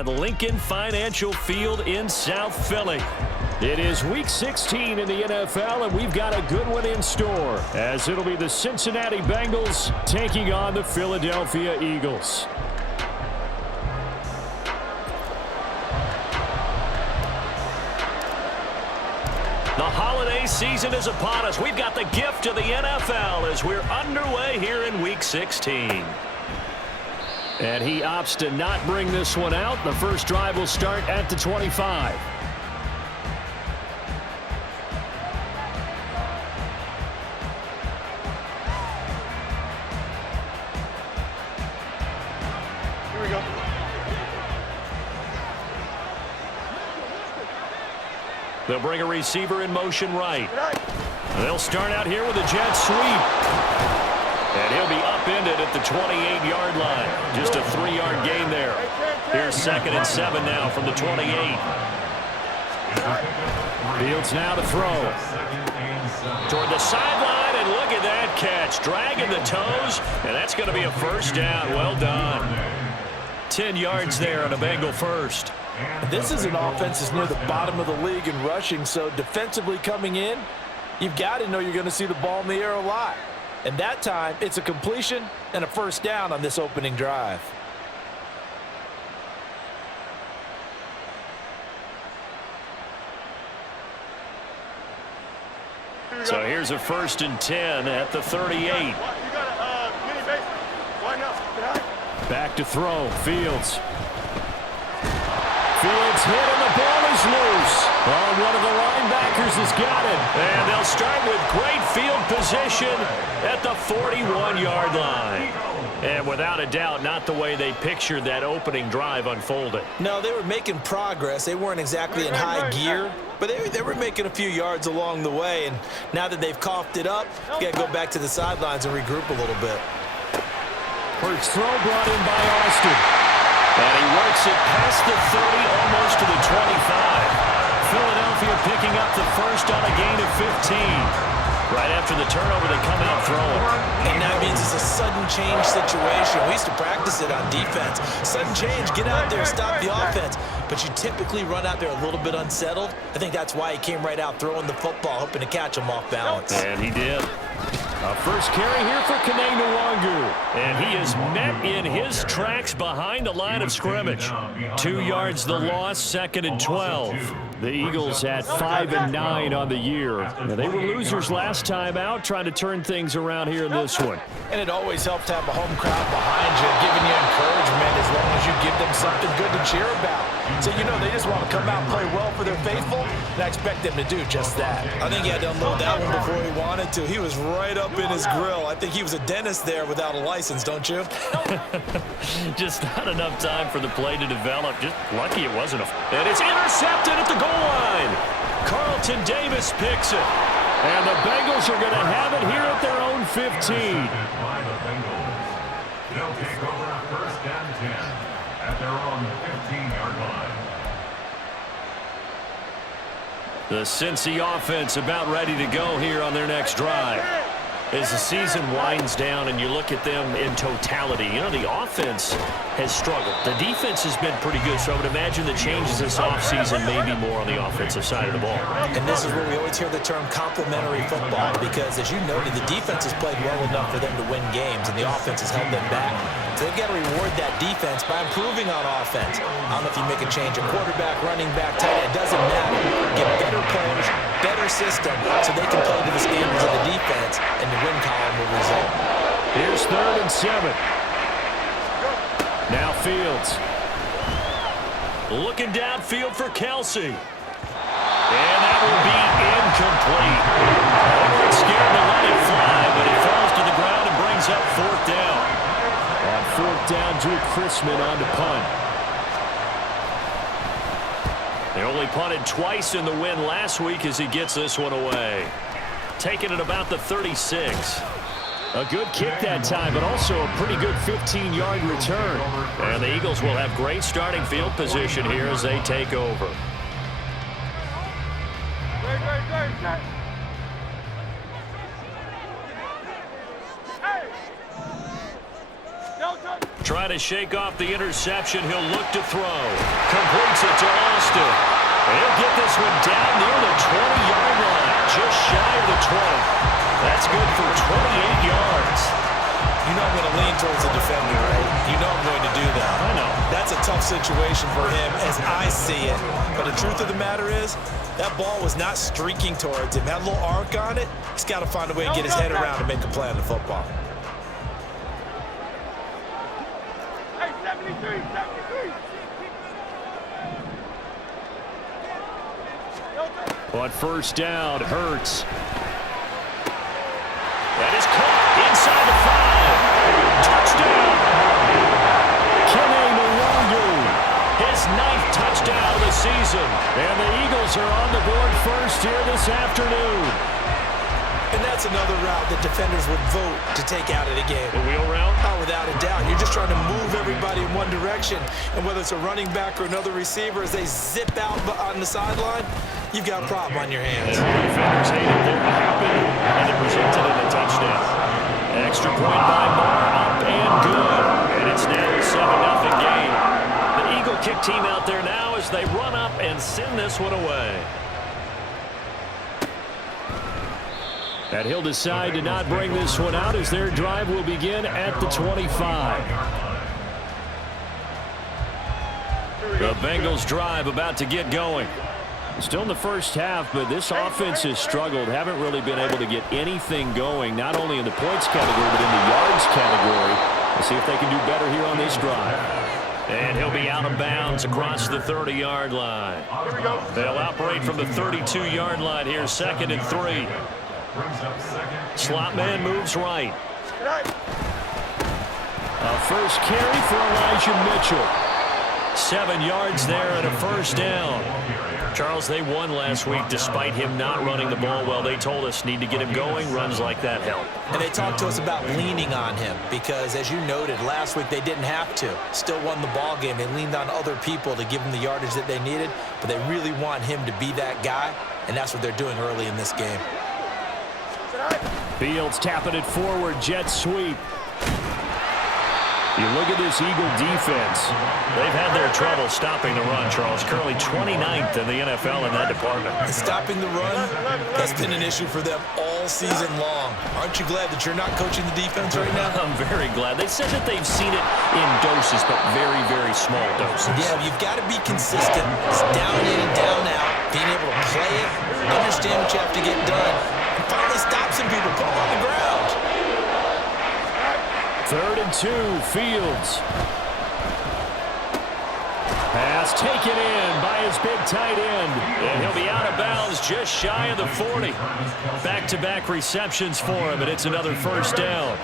at Lincoln Financial Field in South Philly. It is Week 16 in the NFL, and we've got a good one in store, as it'll be the Cincinnati Bengals taking on the Philadelphia Eagles. The holiday season is upon us. We've got the gift of the NFL as we're underway here in Week 16. And he opts to not bring this one out. The first drive will start at the 25. Here we go. They'll bring a receiver in motion right. They'll start out here with a jet sweep. And he'll be upended at the 28-yard line. Just a 3-yard gain there. Here's 2nd and 7 now from the 28. Fields now to throw. Toward the sideline, and look at that catch. Dragging the toes, and that's going to be a first down. Well done. 10 yards there on a Bengal first. This is an offense that's near the bottom of the league in rushing, so defensively coming in, you've got to know you're going to see the ball in the air a lot. And that time, it's a completion and a first down on this opening drive. So here's a 1st and 10 at the 38. Back to throw. Fields. Fields hit, and the ball is loose. Oh, one of the linebackers has got it. And they'll start with great field position at the 41-yard line. And without a doubt, not the way they pictured that opening drive unfolded. No, they were making progress. They weren't exactly in high gear, but they were making a few yards along the way. And now that they've coughed it up, you got to go back to the sidelines and regroup a little bit. First throw brought in by Austin. And he works it past the 30, almost to the 25. Philadelphia picking up the first on a gain of 15. Right after the turnover, they come out throwing. And that means it's a sudden change situation. We used to practice it on defense. Sudden change, get out there, stop the offense. But you typically run out there a little bit unsettled. I think that's why he came right out throwing the football, hoping to catch him off balance. And he did. A first carry here for Kaneng Nwangu. And he is met in his tracks behind the line of scrimmage. 2 yards the loss, 2nd and 12. The Eagles at 5-9 on the year. Now, they were losers last time out, trying to turn things around here in this one. And it always helps to have a home crowd behind you, giving you encouragement as long as you give them something good to cheer about. So, you know, they just want to come out and play well for their faithful, and I expect them to do just that. I think he had to unload that one before he wanted to. He was right up in his grill. I think he was a dentist there without a license, don't you? Just not enough time for the play to develop. Just lucky it wasn't and it's intercepted at the goal line. Carlton Davis picks it. And the Bengals are going to have it here at their own 15. They'll take over a 1st and 10 at their own 15-yard line. The Cincy offense about ready to go here on their next drive. As the season winds down and you look at them in totality, you know, the offense has struggled. The defense has been pretty good, so I would imagine the changes this offseason may be more on the offensive side of the ball. And this is where we always hear the term complementary football, because as you noted, the defense has played well enough for them to win games, and the offense has held them back. So they've got to reward that defense by improving on offense. I don't know if you make a change, a quarterback, running back, tight end, it doesn't matter. Get better players, better system, so they can play to the standards of the defense, and the win column will result. Here's 3rd and 7. Now Fields. Looking downfield for Kelsey. And that will be incomplete. They weren't scared to let it fly, but it falls to the ground and brings up 4th down. On 4th down, Drew Chrisman on to punt. They only punted twice in the win last week as he gets this one away. Taking it about the 36. A good kick that time, but also a pretty good 15-yard return. And the Eagles will have great starting field position here as they take over. Trying to shake off the interception. He'll look to throw. one down near the 20-yard line, just shy of the 20. That's good for 28 yards. You know I'm going to lean towards the defender, right? You know I'm going to do that. I know. That's a tough situation for him as I see it. But the truth of the matter is, that ball was not streaking towards him. Had a little arc on it. He's got to find a way to get his head around and make a play on the football. Hey, 73. On first down, Hurts. That is caught inside the 5. Touchdown. Kenny Nwangu, his 9th touchdown of the season. And the Eagles are on the board first here this afternoon. And that's another route that defenders would vote to take out of the game. The wheel route? Oh, without a doubt. You're just trying to move everybody in one direction. And whether it's a running back or another receiver, as they zip out on the sideline, you've got a problem on your hands. And the defenders hate it. They're happy. And it resulted in a touchdown. Extra point by Moore, up and good. And it's now a 7-0 game. The Eagle kick team out there now as they run up and send this one away. And he'll decide to not bring this one out as their drive will begin at the 25. The Bengals drive about to get going. Still in the first half, but this offense has struggled. Haven't really been able to get anything going, not only in the points category, but in the yards category. We'll see if they can do better here on this drive. And he'll be out of bounds across the 30-yard line. They'll operate from the 32-yard line here, 2nd and 3. Slot man moves right. A first carry for Elijah Mitchell. 7 yards there and a first down. Charles, they won last week despite him not running the ball well. They told us need to get him going. Runs like that help. And they talked to us about leaning on him because, as you noted, last week they didn't have to. Still won the ball game. They leaned on other people to give them the yardage that they needed, but they really want him to be that guy, and that's what they're doing early in this game. Fields tapping it forward, jet sweep. You look at this Eagle defense. They've had their trouble stopping the run, Charles. Currently 29th in the NFL in that department. And stopping the run, that's been an issue for them all season long. Aren't you glad that you're not coaching the defense right now? I'm very glad. They said that they've seen it in doses, but very, very small doses. Yeah, you've got to be consistent. It's down in and down out. Being able to play it, understand what you have to get done, and finally stop some people, put them on the ground. 3rd and 2, Fields. Pass taken in by his big tight end. And he'll be out of bounds just shy of the 40. Back-to-back receptions for him, and it's another first down.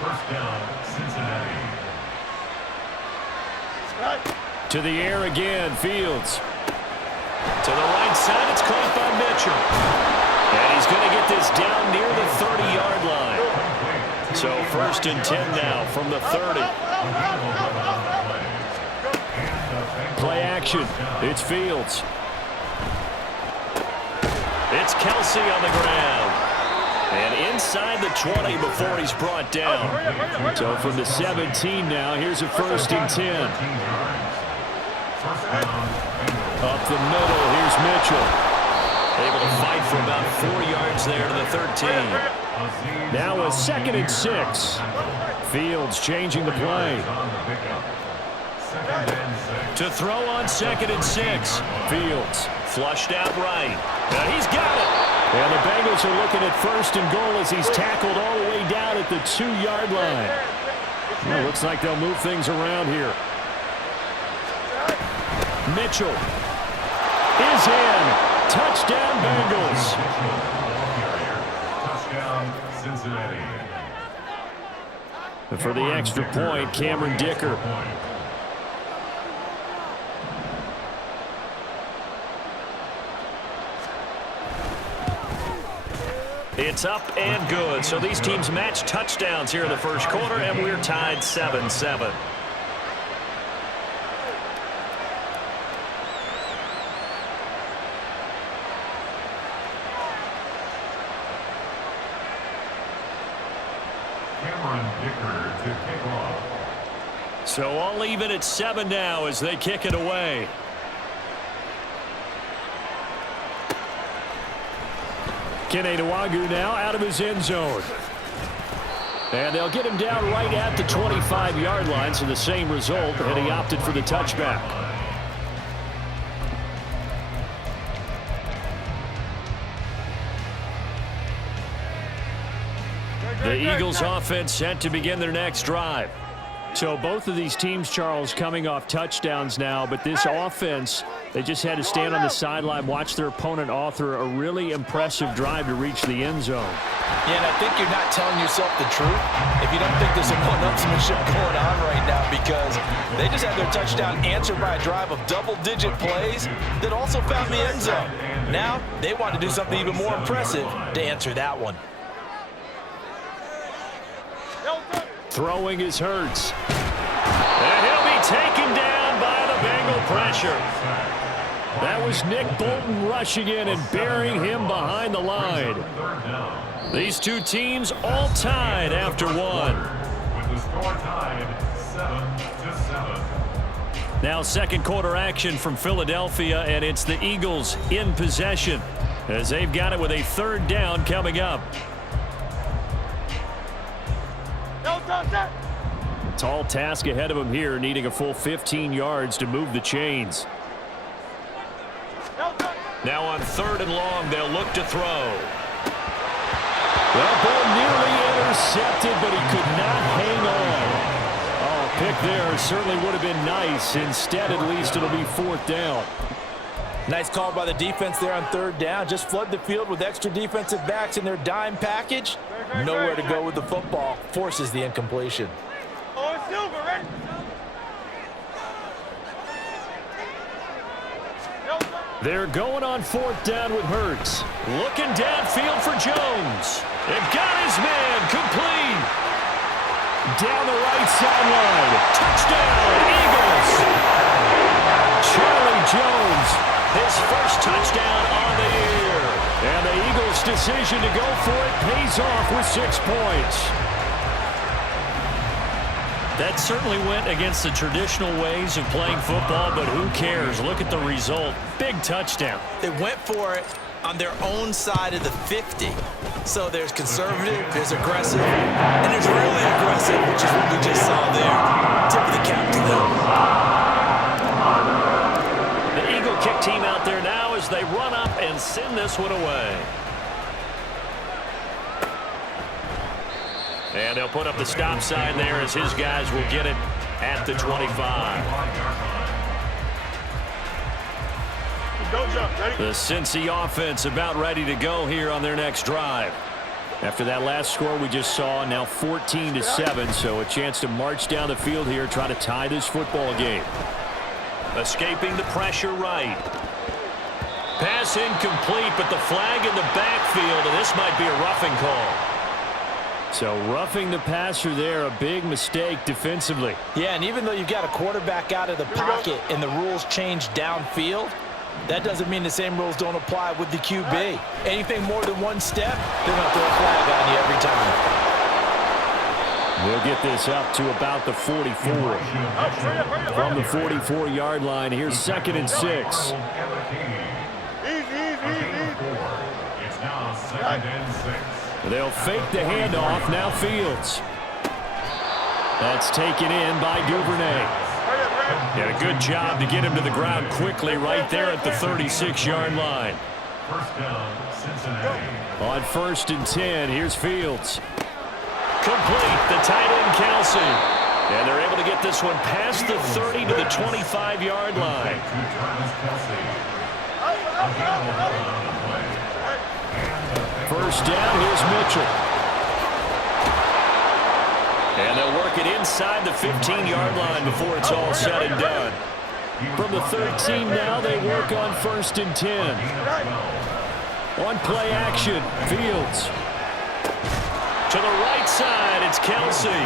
First down, Cincinnati. To the air again, Fields. To the right side, it's caught by Mitchell. And he's going to get this down near the 30-yard line. So 1st and 10 now from the 30. Play action. It's Fields. It's Kelsey on the ground. And inside the 20 before he's brought down. So from the 17 now, here's a 1st and 10. Up the middle, here's Mitchell. Able to fight for about 4 yards there to the 13. Now a 2nd and 6. Fields changing the play. To throw on 2nd and 6. Fields flushed out right. Now he's got it. And the Bengals are looking at 1st and goal as he's tackled all the way down at the 2-yard line. Well, looks like they'll move things around here. Mitchell is in. Touchdown, Bengals. Touchdown, Cincinnati. And for the extra point, Cameron Dicker. It's up and good. So these teams match touchdowns here in the first quarter, and we're tied 7-7. To kick off. So all even at 7 now as they kick it away. Nwangwu now out of his end zone. And they'll get him down right at the 25-yard line, so the same result, and he opted for the touchback. The Eagles offense set to begin their next drive. So both of these teams, Charles, coming off touchdowns now, but this offense, they just had to stand on the sideline, watch their opponent author a really impressive drive to reach the end zone. Yeah, and I think you're not telling yourself the truth if you don't think there's some one-upsmanship going on right now, because they just had their touchdown answered by a drive of double-digit plays that also found the end zone. Now, they want to do something even more impressive to answer that one. Throwing is Hurts. And he'll be taken down by the Bengal pressure. That was Nick Bolton rushing in and burying him behind the line. These two teams all tied after one. With the score tied 7-7. Now second quarter action from Philadelphia, and it's the Eagles in possession as they've got it with a third down coming up. Tall task ahead of him here, needing a full 15 yards to move the chains. Now on third and long, they'll look to throw. Well, ball nearly intercepted, but he could not hang on. Oh, pick there certainly would have been nice. Instead, at least, it'll be fourth down. Nice call by the defense there on third down. Just flood the field with extra defensive backs in their dime package. Nowhere to go with the football. Forces the incompletion. Oh, it's Silver, right? They're going on fourth down with Hurts. Looking downfield for Jones. They've got his man complete. Down the right sideline. Touchdown, Eagles. Charlie Jones, his first touchdown on the year. And the Eagles' decision to go for it pays off with 6 points. That certainly went against the traditional ways of playing football, but who cares? Look at the result. Big touchdown. They went for it on their own side of the 50. So there's conservative, there's aggressive, and there's really aggressive, which is what we just saw there. Tip of the cap to them. The Eagle kick team out there now as they run up and send this one away. And they'll put up the stop sign there as his guys will get it at the 25. The Cincy offense about ready to go here on their next drive. After that last score we just saw, now 14-7, so a chance to march down the field here, try to tie this football game. Escaping the pressure right. Pass incomplete, but the flag in the backfield, and this might be a roughing call. So roughing the passer there, a big mistake defensively. Yeah, and even though you've got a quarterback out of the pocket and the rules change downfield, that doesn't mean the same rules don't apply with the QB. Anything more than one step, they're going to throw a flag on you every time. We'll get this up to about the 44. From the 44-yard line, here's 2nd and 6. It's now 2nd and 6. They'll fake the handoff. Now Fields. That's taken in by Duvernay. And a good job to get him to the ground quickly right there at the 36-yard line. First down, Cincinnati. On 1st and 10, here's Fields. Complete, the tight end Kelsey. And they're able to get this one past the 30 to the 25-yard line. First down, here's Mitchell. And they'll work it inside the 15-yard line before it's all said and done. From the 13 now, they work on 1st and 10. On play action, Fields. To the right side, it's Kelsey.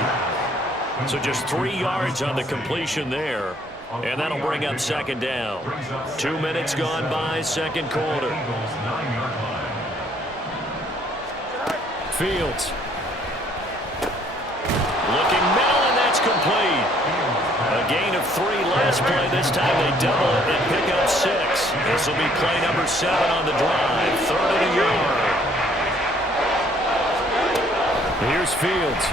So just 3 yards on the completion there. And that'll bring up 2nd down. 2 minutes gone by, 2nd quarter. Fields. Looking middle, and that's complete. A gain of 3 last play. This time they double it and pick up 6. This will be play number 7 on the drive. 3rd and a yard. Here's Fields.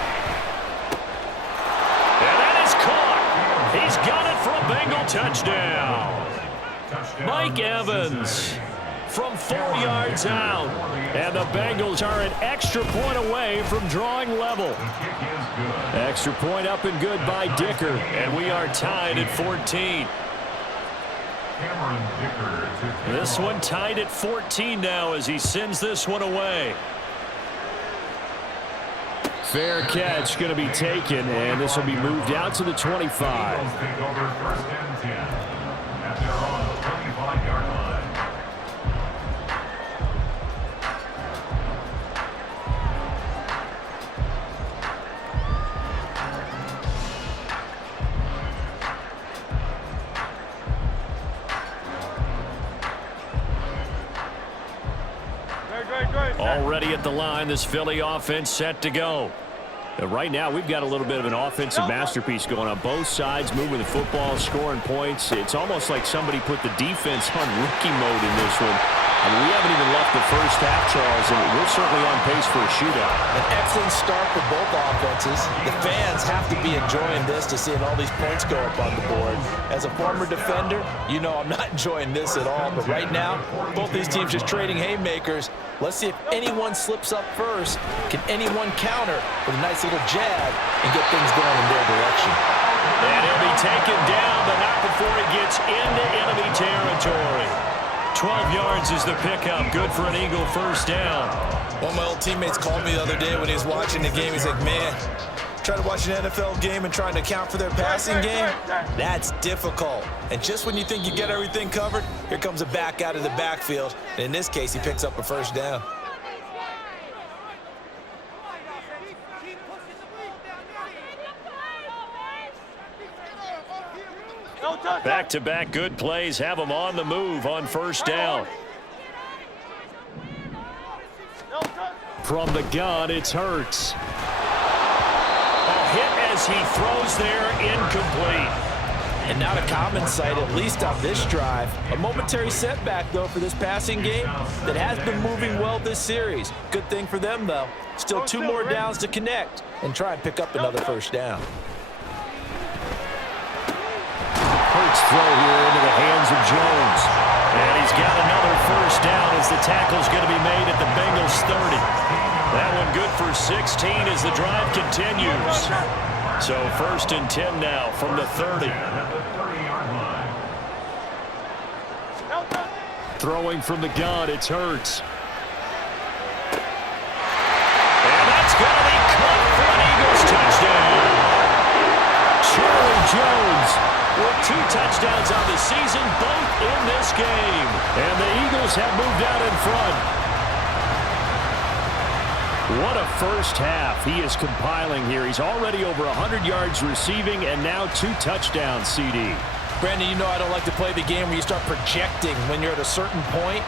And that is caught. He's got it for a Bengal touchdown. Mike Evans from 4 yards out. And the Bengals are an extra point away from drawing level. Extra point up and good by Dicker. And we are tied at 14. This one tied at 14 now as he sends this one away. Fair catch going to be taken, and this will be moved out to the 25. Already at the line, this Philly offense set to go. Right now, we've got a little bit of an offensive masterpiece going on both sides, moving the football, scoring points. It's almost like somebody put the defense on rookie mode in this one. I mean, we haven't even left the first half, Charles, and we're certainly on pace for a shootout. An excellent start for both offenses. The fans have to be enjoying this to seeing all these points go up on the board. As a former defender, you know I'm not enjoying this at all. But right now, both these teams just trading haymakers. Let's see if anyone slips up first. Can anyone counter with a nice little jab and get things going in their direction? And he'll be taken down, but not before he gets into enemy territory. 12 yards is the pickup. Good for an Eagle first down. One of my old teammates called me the other day when he was watching the game. He's like, man, trying to watch an NFL game and trying to account for their passing game, that's difficult. And just when you think you get everything covered, here comes a back out of the backfield. And in this case, he picks up a first down. Back-to-back good plays have them on the move on first down. From the gun, it's Hurts. A hit as he throws there, incomplete. And not a common sight, at least on this drive. A momentary setback, though, for this passing game that has been moving well this series. Good thing for them, though. Still 2 more downs to connect and try and pick up another first down. Hurts throw here into the hands of Jones. And he's got another first down as the tackle's going to be made at the Bengals 30. That one good for 16 as the drive continues. So first and 10 now from the 30. Throwing from the gun, it's Hurts. And that's going to be caught for an Eagles touchdown. Charlie Jones with 2 touchdowns on the season, both in this game. And the Eagles have moved out in front. What a first half he is compiling here. He's already over 100 yards receiving and now 2 touchdowns, CD. Brandon, you know I don't like to play the game where you start projecting when you're at a certain point.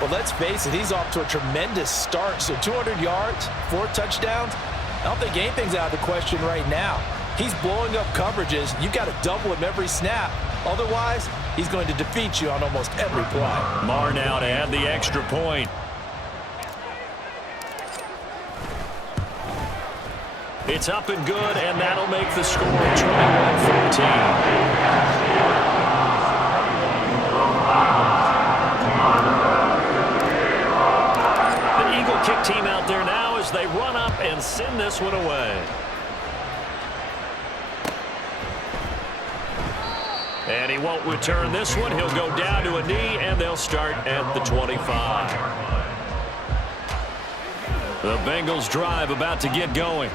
But let's face it, he's off to a tremendous start. So 200 yards, 4 touchdowns. I don't think anything's out of the question right now. He's blowing up coverages. You've got to double him every snap. Otherwise, he's going to defeat you on almost every play. Marr now to add the extra point. It's up and good, and that'll make the score 21-14. Kick team out there now as they run up and send this one away. And he won't return this one. He'll go down to a knee, and they'll start at the 25. The Bengals drive about to get going.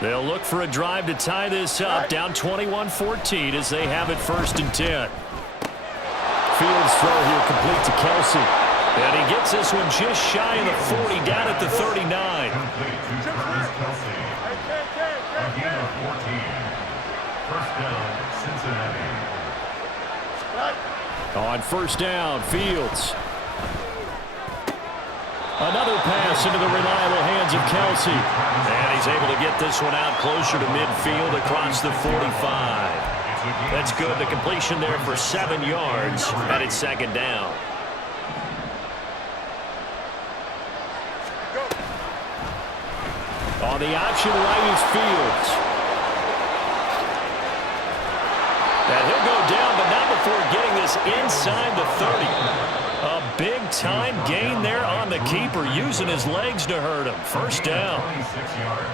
They'll look for a drive to tie this up, down 21-14 as they have it first and 10. Fields throw here complete to Kelsey. And he gets this one just shy of the 40, down at the 39. On first down, Fields. Another pass into the reliable hands of Kelsey. And he's able to get this one out closer to midfield across the 45. That's good. The completion there for 7 yards, and it's second down. On the option right is Fields. And he'll go down, but not before getting this inside the 30. A big-time gain there on the keeper, using his legs to hurt him. First down. 26 yards.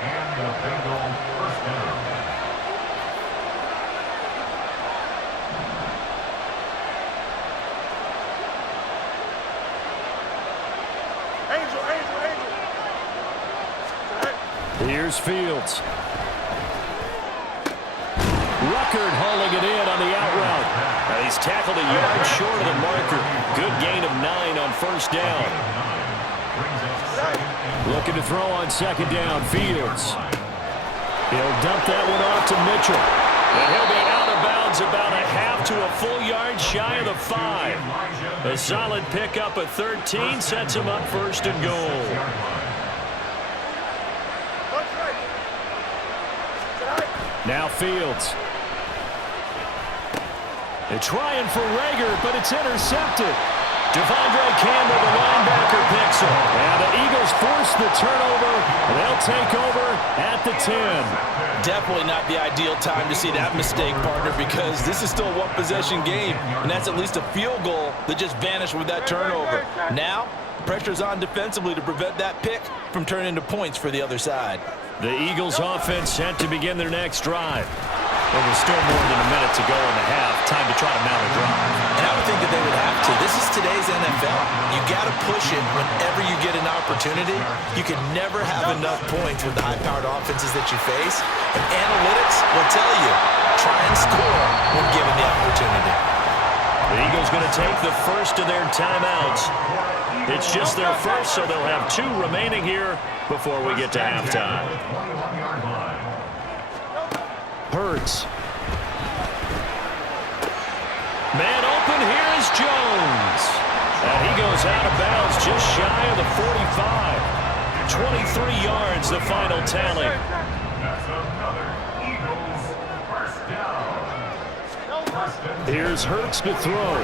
And the Bengal first down. Here's Fields. Ruckert hauling it in on the out route. And he's tackled a yard short of the marker. Good gain of 9 on first down. Looking to throw on second down. Fields. He'll dump that one off to Mitchell. And he'll be out of bounds about a half to a full yard shy of the 5. A solid pickup at 13 sets him up first and goal. Now Fields. They're trying for Rager, but it's intercepted. Devondre Campbell, the linebacker, picks it. And the Eagles force the turnover. They'll take over at the 10. Definitely not the ideal time to see that mistake, partner, because this is still a one-possession game, and that's at least a field goal that just vanished with that turnover. Now, pressure's on defensively to prevent that pick from turning into points for the other side. The Eagles offense set to begin their next drive. Well, there's still more than a minute to go in the half. Time to try to mount a drive. And I would think that they would have to. This is today's NFL. You got to push it whenever you get an opportunity. You can never have enough points with the high-powered offenses that you face. And analytics will tell you, try and score when given the opportunity. The Eagles going to take the first of their timeouts. It's just their first, so they'll have 2 remaining here before we get to halftime. Hurts. Man open, here is Jones. And he goes out of bounds just shy of the 45. 23 yards, the final tally. That's another Eagles first down. Here's Hurts to throw.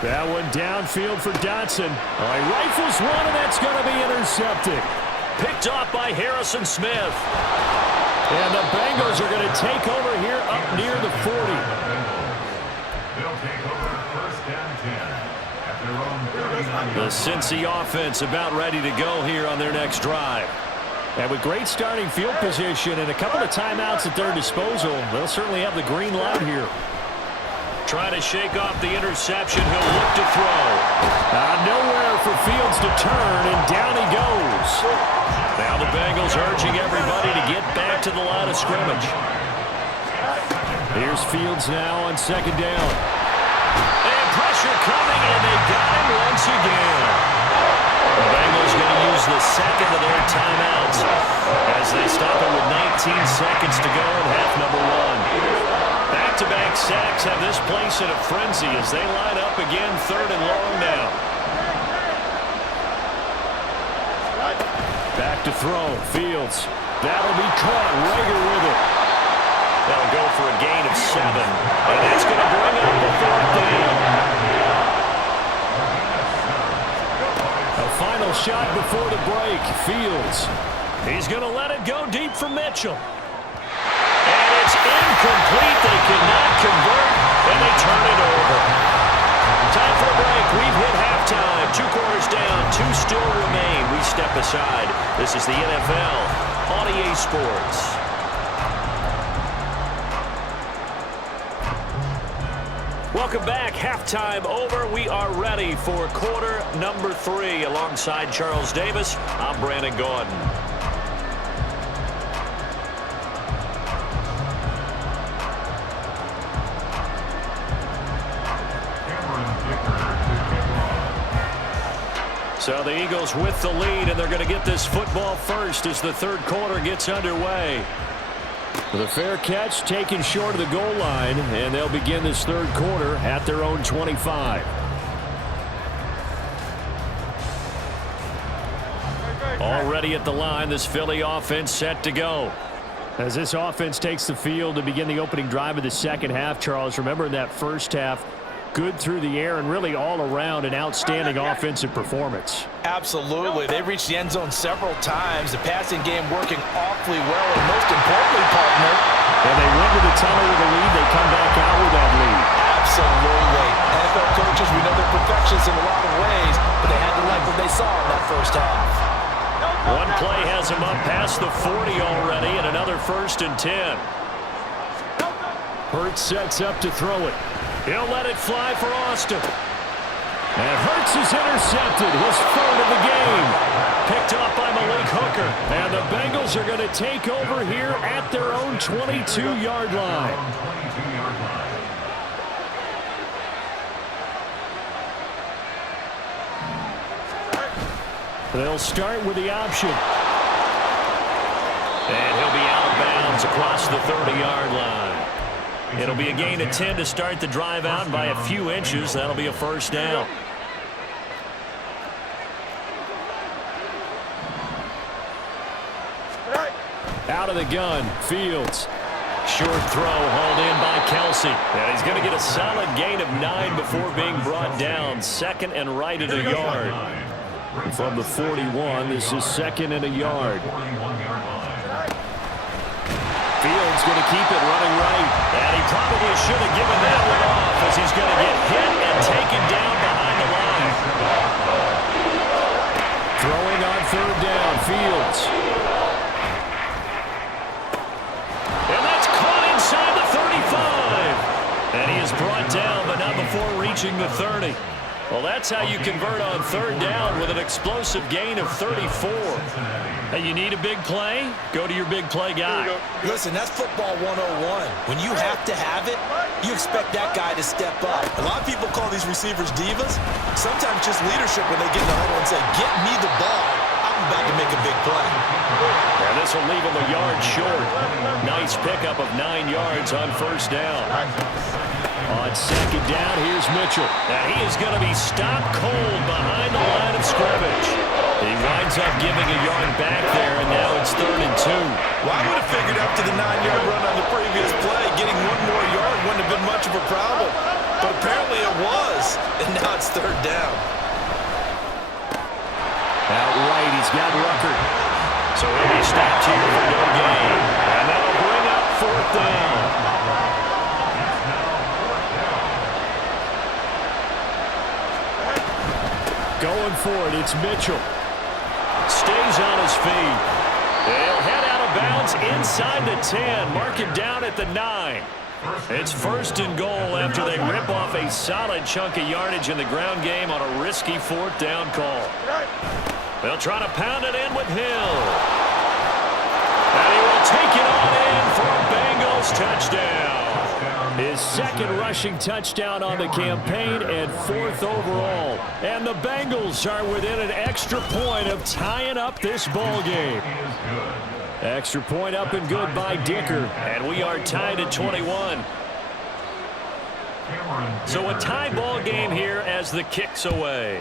That one downfield for Dotson. He rifles one, and that's going to be intercepted. Picked off by Harrison Smith. And the Bengals are going to take over here up near the 40. They'll take over first down 10 at their own 39. The Cincy offense about ready to go here on their next drive. And with great starting field position and a couple of timeouts at their disposal, they'll certainly have the green light here. Trying to shake off the interception. He'll look to throw. Nowhere for Fields to turn, and down he goes. Now the Bengals urging everybody to get back to the line of scrimmage. Here's Fields now on second down. And pressure coming, and they got him once again. The Bengals going to use the second of their timeouts as they stop it with 19 seconds to go in half number 1. Back-to-back sacks have this place in a frenzy as they line up again, 3rd and long now. Back to throw. Fields. That'll be caught. Rager with it. They'll go for a gain of 7. And that's going to bring up the 4th down. A final shot before the break. Fields. He's going to let it go deep for Mitchell. And it's incomplete. They cannot convert, and they turn it over. Time for a break. We've hit halftime. 2 quarters down. 2 still remain. We step aside. This is the NFL on EA Sports. Welcome back. Halftime over. We are ready for quarter number 3. Alongside Charles Davis, I'm Brandon Gordon. So the Eagles with the lead, and they're going to get this football first as the 3rd quarter gets underway. The fair catch taken short of the goal line, and they'll begin this 3rd quarter at their own 25. Already at the line, this Philly offense set to go. As this offense takes the field to begin the opening drive of the second half, Charles, remember in that first half, good through the air and really all around an outstanding offensive performance. Absolutely. They reached the end zone several times. The passing game working awfully well, and most importantly, partner. And they went to the tunnel with a lead. They come back out with that lead. Absolutely. NFL coaches, we know they're perfectionists in a lot of ways, but they had to like what they saw in that first half. One play has him up past the 40 already, and another 1st and 10. Hurts sets up to throw it. He'll let it fly for Austin. And Hurts is intercepted, his 3rd of the game. Picked off by Malik Hooker. And the Bengals are going to take over here at their own 22-yard line. They'll start with the option. And he'll be out of bounds across the 30-yard line. It'll be a gain of 10 to start the drive out by a few inches. That'll be a 1st down. Out of the gun, Fields. Short throw hauled in by Kelsey. And he's going to get a solid gain of 9 before being brought down. 2nd and right at a yard. From the 41, this is 2nd and a yard. Fields going to keep it running right. And he probably should have given that one off as he's going to get hit and taken down behind the line. Throwing on 3rd down, Fields. And that's caught inside the 35. And he is brought down, but not before reaching the 30. Well, that's how you convert on 3rd down with an explosive gain of 34. Hey, you need a big play? Go to your big play guy. Listen, that's football 101. When you have to have it, you expect that guy to step up. A lot of people call these receivers divas. Sometimes just leadership when they get in the huddle and say, get me the ball. I'm about to make a big play. And this will leave him a yard short. Nice pickup of 9 yards on 1st down. On 2nd down, here's Mitchell. And he is going to be stopped cold behind the line of scrimmage. He winds up giving a yard back there, and now it's 3rd and 2. Well, I would have figured after the 9-yard run on the previous play, getting 1 more yard wouldn't have been much of a problem. But apparently it was, and now it's 3rd down. Out right, he's got Rucker. So he'll be stopped here for no gain. And that'll bring up 4th down. Going for it, it's Mitchell. Stays on his feet. They'll head out of bounds inside the 10. Mark it down at the 9. It's 1st and goal after they rip off a solid chunk of yardage in the ground game on a risky 4th down call. They'll try to pound it in with Hill. And he will take it on in for a Bengals touchdown. His 2nd rushing touchdown on the campaign and 4th overall. And the Bengals are within an extra point of tying up this ball game. Extra point up and good by Dicker. And we are tied at 21. So a tie ball game here as the kick's away.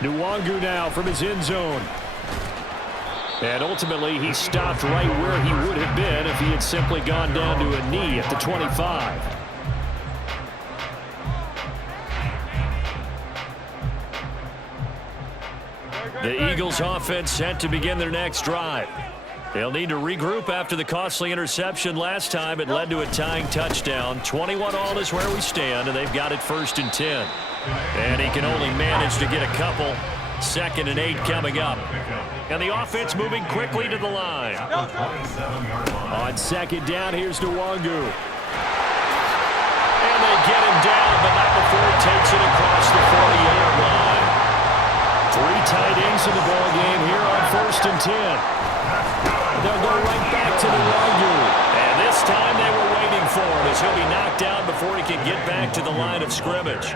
Nwangu now from his end zone. And ultimately, he stopped right where he would have been if he had simply gone down to a knee at the 25. The Eagles offense set to begin their next drive. They'll need to regroup after the costly interception last time. It led to a tying touchdown. 21-all is where we stand, and they've got it 1st and 10. And he can only manage to get a couple. 2nd and 8 coming up. And the offense moving quickly to the line. On 2nd down, here's Nwangu. And they get him down, but not before he takes it across the 40-yard line. 3 tight ends in the ball game here on 1st and 10. They'll go right back to Nwangu. And this time they were waiting for him as he'll be knocked down before he can get back to the line of scrimmage.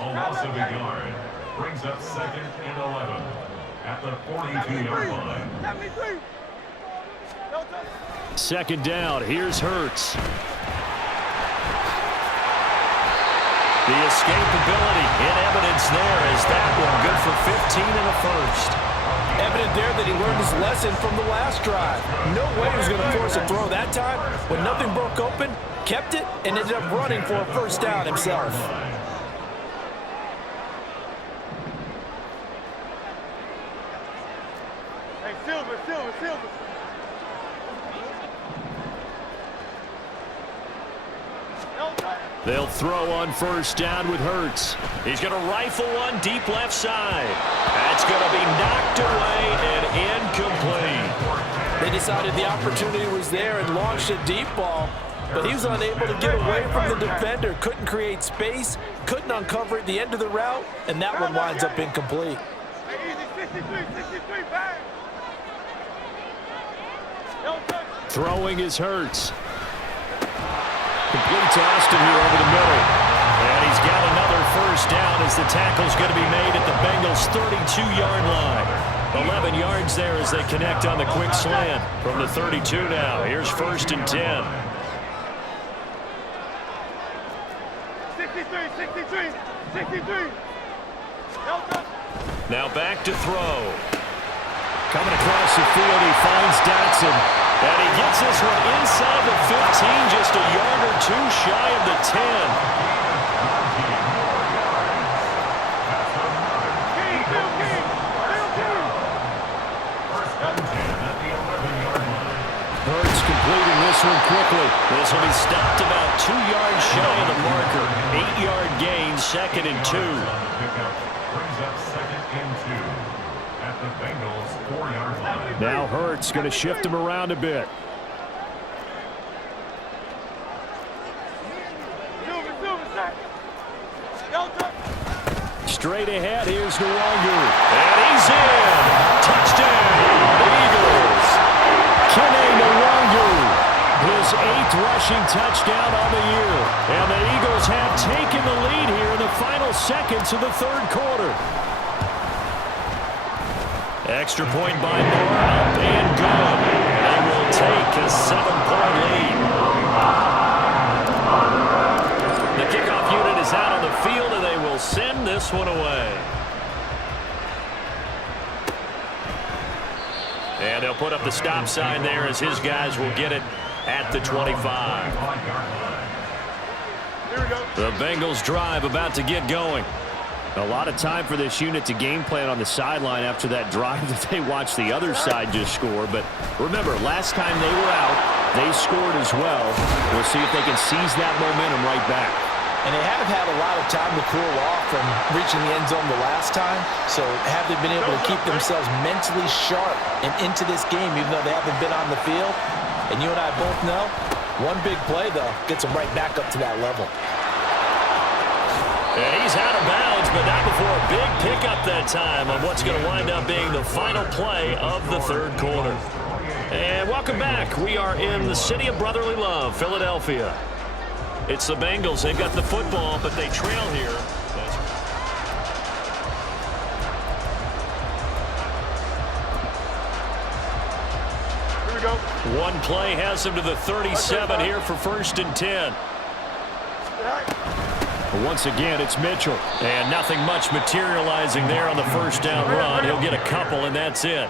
A loss of a yard brings up 2nd and 11 at the 42-yard line. 2nd down, here's Hurts. The escapability in evidence there as that one good for 15 in the 1st. confident there that he learned his lesson from the last drive. No way he was going to force a throw that time. When nothing broke open, kept it, and ended up running for a first down himself. Hey, Silver. They'll throw on first down with Hurts. He's going to rifle one deep left side. That's going to be knocked away and incomplete. They decided the opportunity was there and launched a deep ball, but he was unable to get away from the defender. Couldn't create space, couldn't uncover at the end of the route, and that one winds up incomplete. Hey, easy, 63, bang. Throwing is Hurts. Complete to Austin here over the middle. And he's got another first down as the tackle's going to be made at the Bengals' 32-yard line. 11 yards there as they connect on the quick slant from the 32 now. Here's first and 10. 63. Now back to throw. Coming across the field, he finds Dotson. And he gets this one inside the 15, just a yard or two shy of the 10. Hurts completing this one quickly. This will be stopped about 2 yards shy of the marker. 8-yard gain, second and 2. Brings up second and 2 at the Bengals' 4-yard line. Now Hurts going to shift him around a bit. Straight ahead, here's Nwangu. And he's in. Touchdown, Eagles. Nwangu, his 8th rushing touchdown on the year. And the Eagles have taken the lead here in the final seconds of the third quarter. Extra point by Moore, up and good. They will take a 7-point lead. The kickoff unit is out on the field, and they will send this one away. And they'll put up the stop sign there as his guys will get it at the 25. The Bengals drive about to get going. A lot of time for this unit to game plan on the sideline after that drive that they watched the other side just score. But remember, last time they were out, they scored as well. We'll see if they can seize that momentum right back. And they have had a lot of time to cool off from reaching the end zone the last time. So have they been able to keep themselves mentally sharp and into this game, even though they haven't been on the field? And you and I both know, one big play, though, gets them right back up to that level. And he's out of bounds, but not before a big pickup that time on what's going to wind up being the final play of the third quarter. And welcome back. We are in the city of brotherly love, Philadelphia. It's the Bengals. They've got the football, but they trail here. Here we go. One play has them to the 37 here for first and 10. Once again, it's Mitchell. And nothing much materializing there on the first down run. He'll get a couple, and that's it.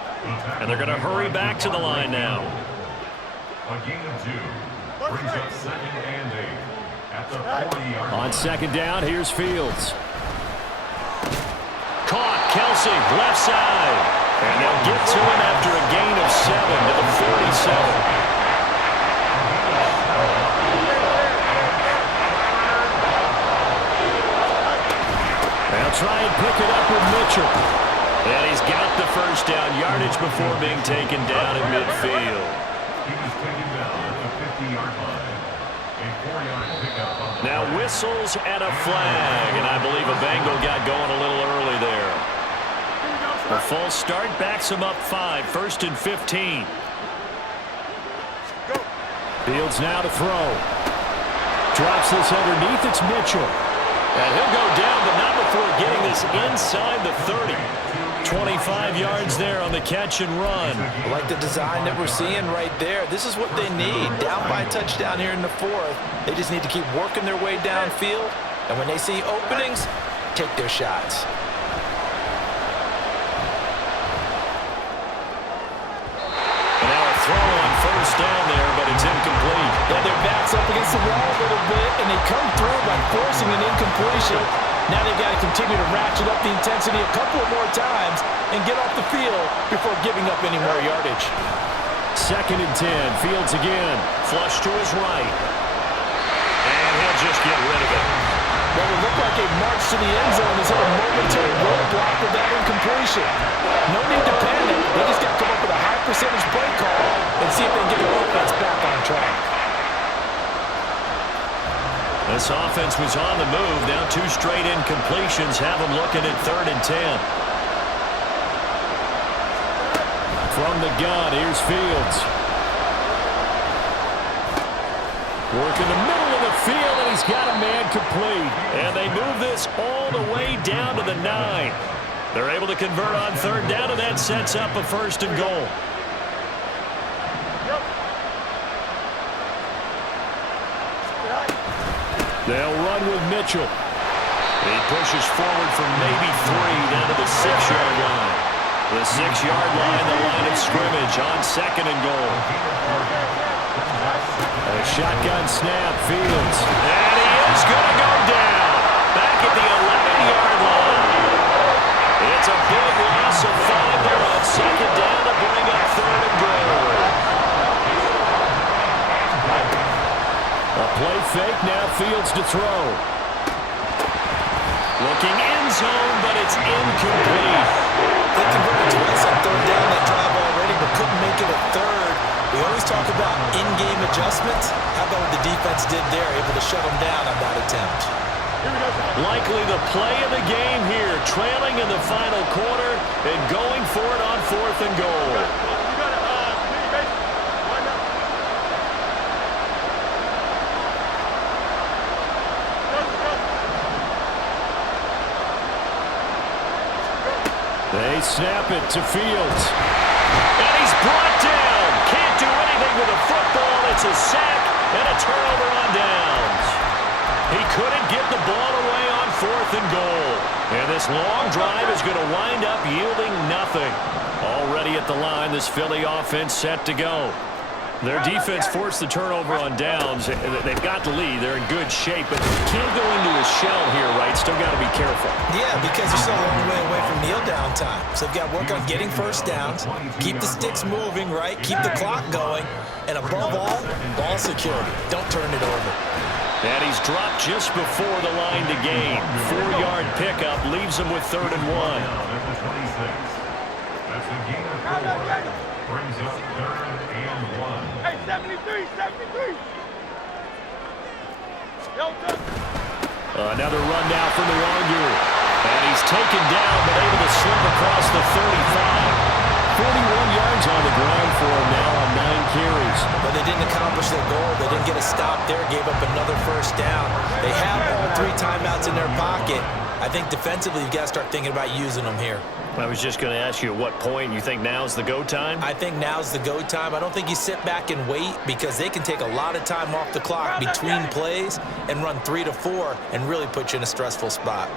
And they're going to hurry back to the line now. A gain of 2 brings up second and 8 at the 40-yard line. On second down, here's Fields. Caught, Kelsey, left side. And they'll get to him after a gain of 7 to the 47. They'll try and pick it up with Mitchell. And he's got the first down yardage before being taken down in midfield. He was taken down at the 50-yard line. A 4-yard pickup on the Now whistles and a flag, and I believe a Bengal got going a little early there. A false start backs him up 5, first and 15. Fields now to throw. Drops this underneath, it's Mitchell. And he'll go down, but not before getting this inside the 30. 25 yards there on the catch and run. I like the design that we're seeing right there. This is what they need. Down by a touchdown here in the 4th. They just need to keep working their way downfield. And when they see openings, take their shots. first down there, but it's incomplete. Yeah, their back's up against the wall a little bit, and they come through by forcing an incompletion. Now they've got to continue to ratchet up the intensity a couple of more times and get off the field before giving up any more yardage. 2nd and 10. Fields again. Flush to his right. And he'll just get rid of it. What would look like a march to the end zone is hit a momentary roadblock with that incompletion. No need to panic. They just got to come up with a high percentage play call and see if they can get their offense back on track. This offense was on the move. Now 2 straight incompletions have them looking at 3rd and 10. From the gun, here's Fields. Working the middle of the field, and he's got a man complete. And they move this all the way down to the 9. They're able to convert on 3rd down, and that sets up a 1st and goal. They'll run with Mitchell. He pushes forward from maybe 3 down to the 6-yard line. The 6-yard line, the line of scrimmage on 2nd and goal. A shotgun snap, Fields. And he is going to go down. Back at the 11-yard line. It's a big loss of 5 there on 2nd down to bring up 3rd and goal. A play fake, now Fields to throw. Looking end zone, but it's incomplete. They converted twice on 3rd down that drive already, but couldn't make it a 3rd. We always talk about in-game adjustments. How about what the defense did there, able to shut them down on that attempt? Likely the play of the game here, trailing in the final quarter and going for it on 4th and goal. They snap it to Fields. And he's brought down. Can't do anything with a football. It's a sack and a turnover on downs. He couldn't get the ball away on 4th and goal. And this long drive is going to wind up yielding nothing. Already at the line, this Philly offense set to go. Their defense forced the turnover on downs. They've got the lead. They're in good shape, but can't go into a shell here, right? Still got to be careful. Yeah, because they're still a long way away from kneel down time. So they've got to work on getting first downs, keep the sticks moving, right? Keep the clock going, and above all, ball security. Don't turn it over. And he's dropped just before the line to gain. 4-yard pickup leaves him with 3rd and 1. That's a gain of 4. Brings up 3rd and 1. Hey, 73, 73. Another run now from the Nwangwu. And he's taken down, but able to slip across the 35. 41 yards on the ground for him now on 9 carries. But they didn't accomplish their goal. They didn't get a stop there, gave up another first down. They have all 3 timeouts in their pocket. I think defensively you've got to start thinking about using them here. I was just going to ask you at what point you think now's the go time? I think now's the go time. I don't think you sit back and wait because they can take a lot of time off the clock between plays and run 3 to 4 and really put you in a stressful spot.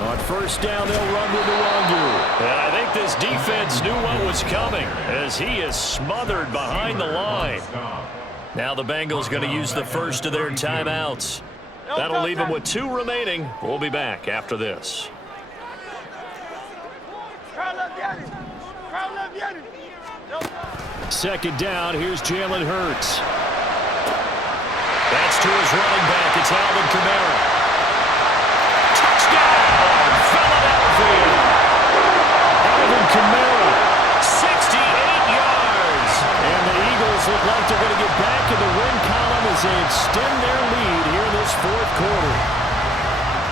On first down, they'll run with Nwangwu. And I think this defense knew what was coming as he is smothered behind the line. Now the Bengals going to use the first of their timeouts. That'll leave them with 2 remaining. We'll be back after this. Second down, here's Jalen Hurts. That's to his running back. It's Alvin Kamara. Touchdown, Philadelphia. Alvin Kamara, 68 yards. And the Eagles look like they're going to get back in the win column as they extend their lead here in this 4th quarter.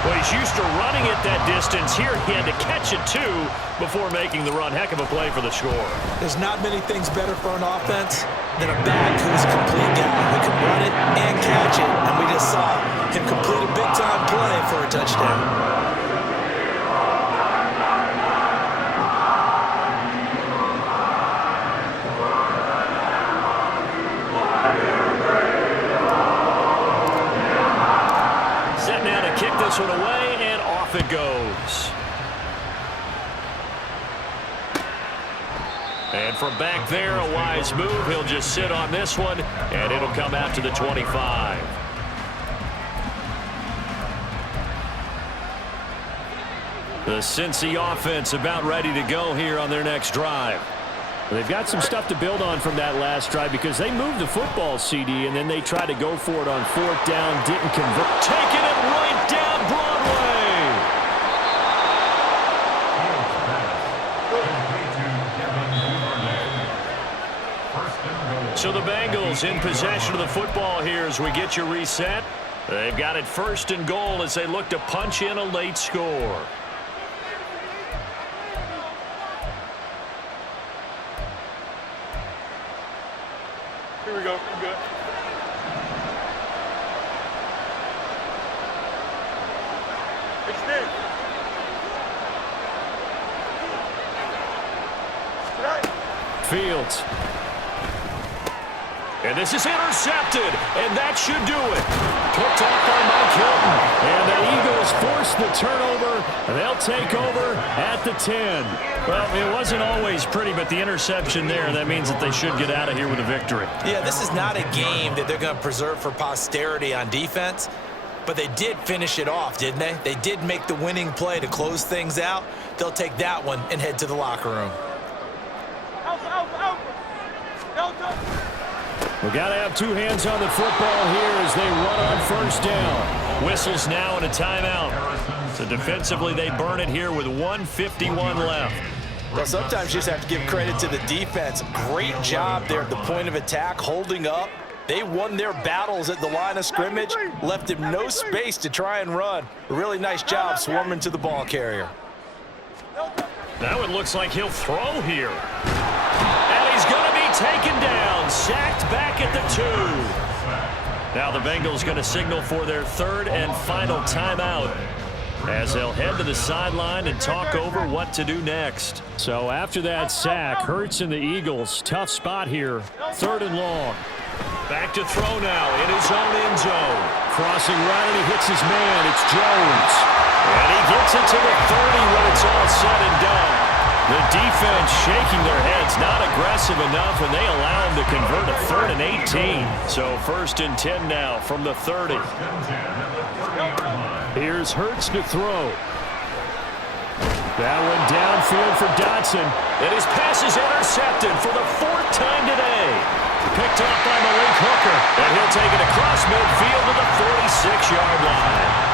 Well, he's used to running it that distance. Here he had to catch it, too, before making the run. Heck of a play for the score. There's not many things better for an offense than a back who's a complete guy who can run it and catch it. And we just saw him complete a big-time play for a touchdown. This one away, and off it goes. And from back there, a wise move. He'll just sit on this one, and it'll come out to the 25. The Cincy offense about ready to go here on their next drive. They've got some stuff to build on from that last drive because they moved the football, CD, and then they tried to go for it on 4th down, didn't convert. Taking it right down Broadway. So the Bengals in possession of the football here as we get you reset. They've got it 1st and goal as they look to punch in a late score. Here we go. We're good. Extend. Right. Fields. And this is intercepted, and that should do it. Picked off by Mike Hilton. And the Eagles force the turnover. They'll take over at the 10. Well, it wasn't always pretty, but the interception there, that means that they should get out of here with a victory. Yeah, this is not a game that they're going to preserve for posterity on defense, but they did finish it off, didn't they? They did make the winning play to close things out. They'll take that one and head to the locker room. We got to have 2 hands on the football here as they run on 1st down. Whistles now and a timeout. So defensively, they burn it here with 1:51 left. Well, sometimes you just have to give credit to the defense. Great job there at the point of attack, holding up. They won their battles at the line of scrimmage, left him no space to try and run. A really nice job swarming to the ball carrier. Now it looks like he'll throw here. And he's going to be taken down, sacked back at the 2. Now the Bengals going to signal for their 3rd and final timeout as they'll head to the sideline and talk over what to do next. So after that sack, Hurts and the Eagles, tough spot here, 3rd and long. Back to throw now in his own end zone. Crossing right, and he hits his man. It's Jones. And he gets it to the 30 when it's all said and done. The defense shaking their heads, not aggressive enough, and they allow him to convert a 3rd and 18. So 1st and 10 now from the 30. Here's Hurts to throw. That one downfield for Dotson. And his pass is intercepted for the 4th time today. Picked off by Malik Hooker. And he'll take it across midfield to the 46-yard line.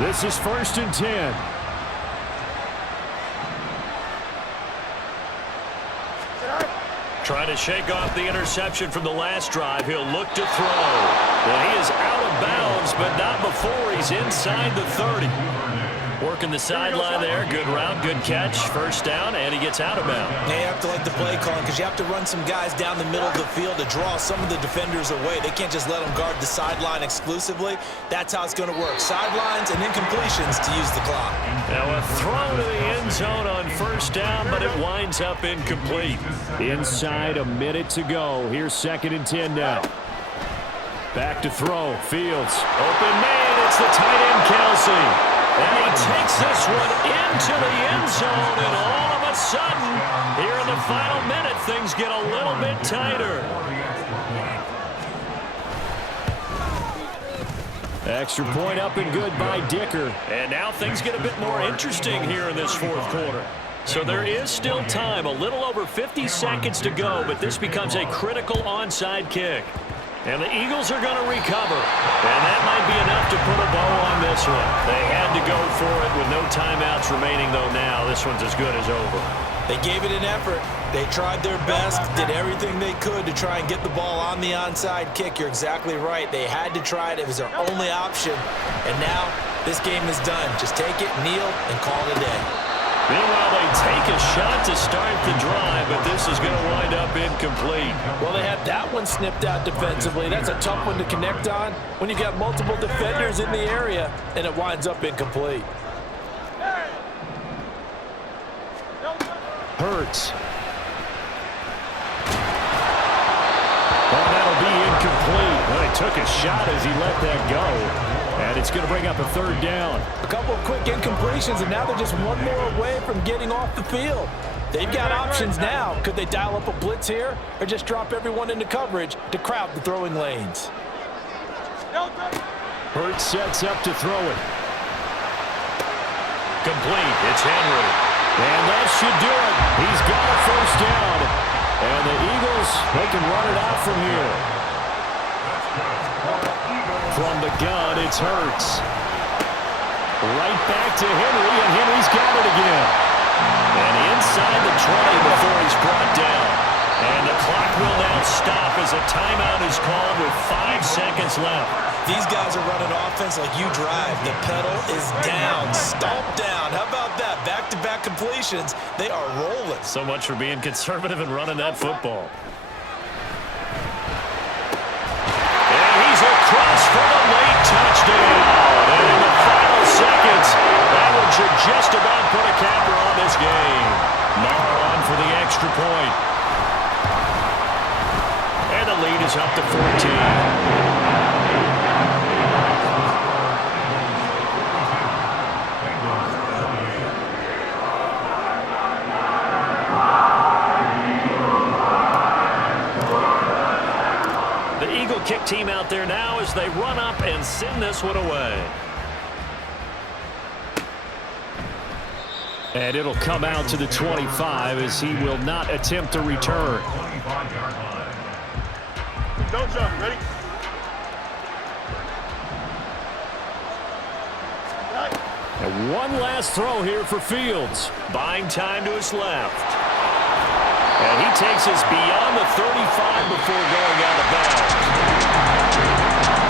This is 1st and 10. Trying to shake off the interception from the last drive. He'll look to throw. Well, he is out of bounds, but not before he's inside the 30. Working the sideline there. Good route, good catch. 1st down, and he gets out of bounds. Yeah, you have to like the play call because you have to run some guys down the middle of the field to draw some of the defenders away. They can't just let them guard the sideline exclusively. That's how it's going to work. Sidelines and incompletions to use the clock. Now a throw to the end zone on 1st down, but it winds up incomplete. Inside a minute to go. Here's 2nd and 10 now. Back to throw. Fields. Open man. It's the tight end, Kelsey. And he takes this one into the end zone, and all of a sudden, here in the final minute, things get a little bit tighter. Extra point up and good by Dicker. And now things get a bit more interesting here in this 4th quarter. So there is still time, a little over 50 seconds to go, but this becomes a critical onside kick. And the Eagles are going to recover. And that might be enough to put a bow on this one. They had to go for it with no timeouts remaining, though now this one's as good as over. They gave it an effort. They tried their best, did everything they could to try and get the ball on the onside kick. You're exactly right. They had to try it. It was their only option. And now this game is done. Just take it, kneel, and call it a day. Meanwhile, they take a shot to start the drive, but this is going to wind up incomplete. Well, they had that one snipped out defensively. That's a tough one to connect on when you got multiple defenders in the area, and it winds up incomplete. Hurts. Oh, that'll be incomplete. Well, he took a shot as he let that go. And it's going to bring up a third down. A couple of quick incompletions, and now they're just one more away from getting off the field. They've got options now. Could they dial up a blitz here or just drop everyone into coverage to crowd the throwing lanes? Hurts sets up to throw it. Complete. It's Henry. And that should do it. He's got a first down. And the Eagles, they can run it out from here. From the gun, it's Hurts. Right back to Henry, and Henry's got it again. And inside the 20 before he's brought down. And the clock will now stop as a timeout is called with 5 seconds left. These guys are running offense like you drive. The pedal is down, stomped down. How about that? Back-to-back completions. They are rolling. So much for being conservative and running that football. And he's across for the late touchdown. And in the final seconds, that one should just about put a capper on this game. Marr on for the extra point. And the lead is up to 14. Kick team out there now as they run up and send this one away. And it'll come out to the 25 as he will not attempt to return. Don't jump. Ready? And one last throw here for Fields. Buying time to his left. And he takes us beyond the 35 before going out of bounds.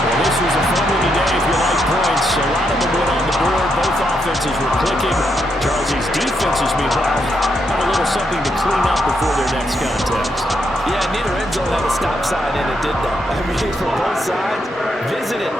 Well, this was a fun one today if you like points. A lot of them went on the board. Both offenses were clicking. Charles's defenses, meanwhile, have a little something to clean up before their next contest. Yeah, neither end zone had a stop sign in it, did they? I mean, from both sides, visit it.